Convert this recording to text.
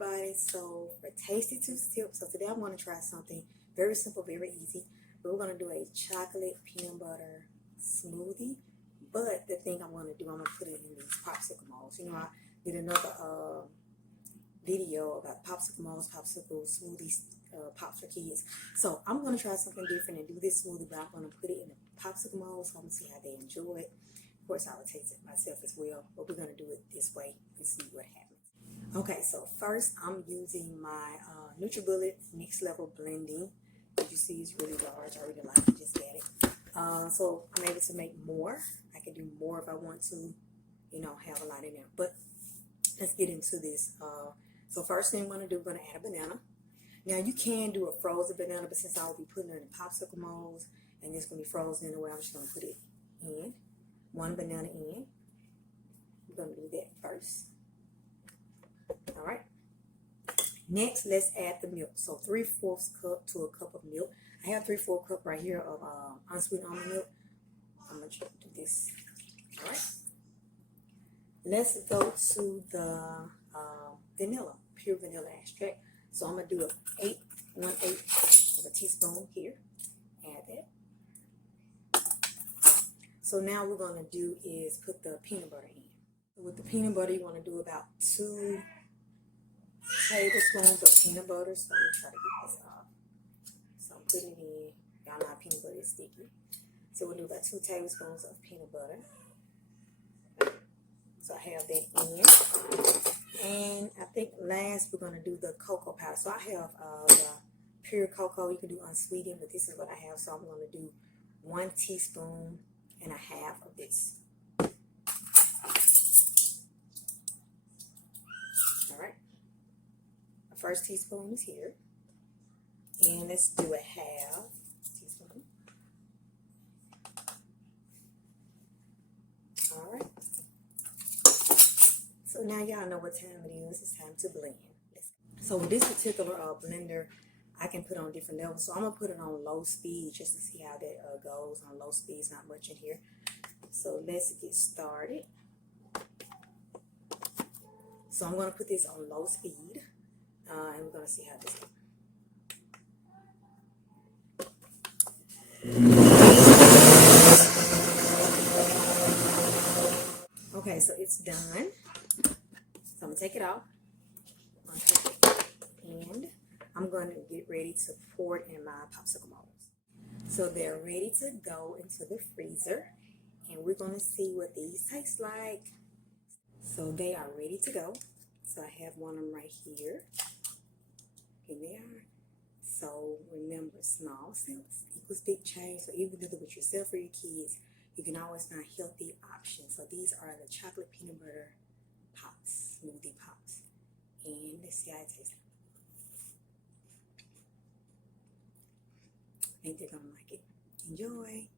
everybody. So for Tasty Tuesday tips, so today I'm going to try something very simple, very easy. We're going to do a chocolate peanut butter smoothie. But the thing I'm going to do, I'm going to put it in these popsicle molds. You know, I did another video about popsicles, smoothies, pops for kids. So I'm going to try something different and do this smoothie, but I'm going to put it in the popsicle molds. So I'm going to see how they enjoy it. Of course, I will taste it myself as well, but we're going to do it this way and see what happens. Okay, so first I'm using my Nutri Mixed Level Blending. As you see, it's really large. I really like it. Just get it. So I'm able to make more. I can do more if I want to, you know, have a lot in there. But let's get into this. So first thing I'm going to do, we're going to add a banana. Now you can do a frozen banana, but since I will be putting it in popsicle molds and it's going to be frozen anyway, I'm just going to put it in. One banana in. We're going to do that first. All right. Next, let's add the milk. So 3/4 cup to a cup of milk. I have 3/4 cup right here of unsweetened almond milk. I'm going to do this. All right. Let's go to the vanilla, pure vanilla extract. So I'm going to do 1/8 of a teaspoon here. Add that. So now what we're going to do is put the peanut butter in. With the peanut butter, you want to do about 2 tablespoons of peanut butter. So I'm going to try to get this off. So I'm putting it in. Y'all know peanut butter is sticky. So we'll do about 2 tablespoons of peanut butter. So I have that in. And I think last we're going to do the cocoa powder. So I have the pure cocoa. You can do unsweetened, but this is what I have. So I'm going to do 1 teaspoon and a half of this. All right. The first teaspoon is here. And let's do a half teaspoon. All right. So now y'all know what time it is. It's time to blend. So with this particular blender, I can put on different levels. So I'm going to put it on low speed just to see how that goes. On low speed, it's not much in here. So let's get started. So I'm going to put this on low speed. And we're going to see how this goes. Okay, so it's done. So I'm going to take it off. And I'm going to get ready to pour it in my popsicle molds. So they're ready to go into the freezer. And we're going to see what these taste like. So they are ready to go. So I have one of them right here. And they are. So remember, small steps equals big change. So even do it with yourself or your kids, you can always find healthy options. So these are the chocolate peanut butter pops, smoothie pops. And let's see how it tastes. I think they're going to like it. Enjoy.